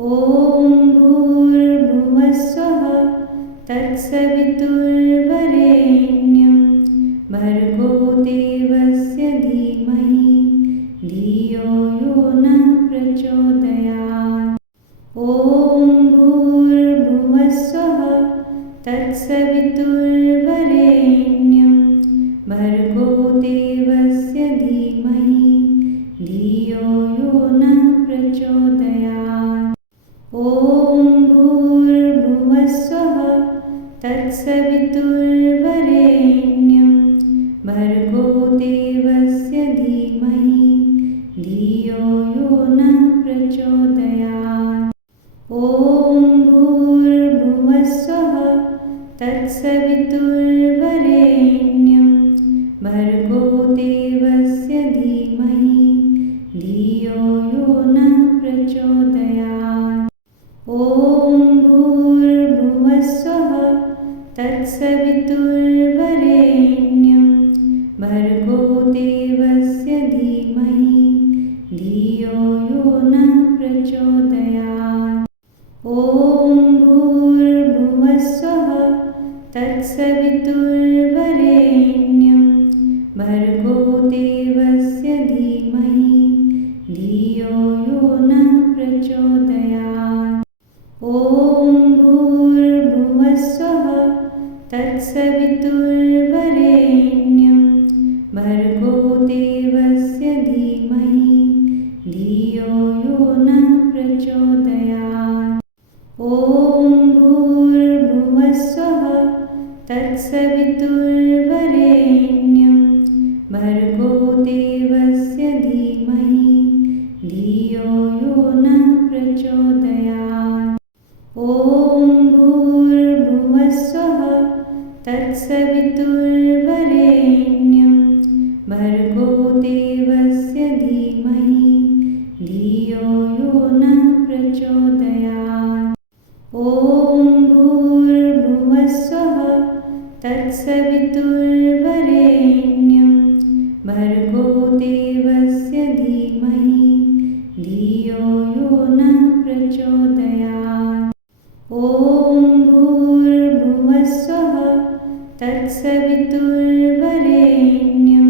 ॐ भूर्भुवस्सुः तत्सवितुर्वरेण्यं भर्गो देवस्य धीमहि धियो यो नः प्रचोदयात्। ॐ भूर्भुवस्सुः तत्सवितुर्वरेण्यं भर्गो देवस्य धीमहि धियो यो नः प्रचोदयात्। ॐ भूर्भुवस्सुः तत्सवितुर्वरेण्यं भर्गो देवस्य धीमहि धियो यो नः प्रचोदयात्। ॐ भूर्भुवस्सुः तत्सवितुर्वरेण्यं भर्गो देवस्य धीमहि धियो यो नः प्रचोदयात्। ॐ भूर्भुवस्सुः तत्सवितुर्वरेण्यं भर्गो देवस्य धीमहि धियो यो नः प्रचोदयात्। ॐ भूर्भुवस्सुः तत्सवितुर्वरेण्यं भर्गो देवस्य धीमहि धियो यो नः प्रचोदयात्। ॐ भूर्भुवस्सुः तत्सवितुर्वरेण्यं भर्गो देवस्य धीमहि धियो यो नः प्रचोदयात्। ॐ भूर्भुवस्सुः तत्सवितुर्वरेण्यं भर्गो देवस्य धीमहि धियो यो नः प्रचोदयात्। ॐ भूर्भुवस्सुः तत्सवितुर्वरेण्यं भर्गो देवस्य धीमहि धियो यो नः प्रचोदयात्। ॐ भूर्भुवस्सुः तत्सवितुर्वरेण्यं भर्गो देवस्य धीमहि धियो यो नः प्रचोदयात्। ॐ भूर्भुवस्सुः तत्सवितुर्वरेण्यं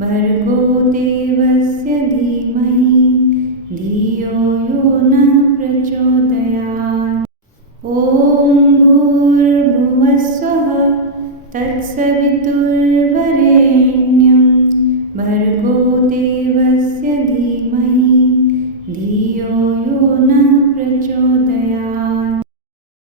भर्गो देवस्य धीमहि धियो यो नः प्रचोदयात्। ॐ भूर्भुवस्सुः तत्सवितुर्वरेण्यं भर्गो देवस्य धीमहि धियो यो नः प्रचोदयात्।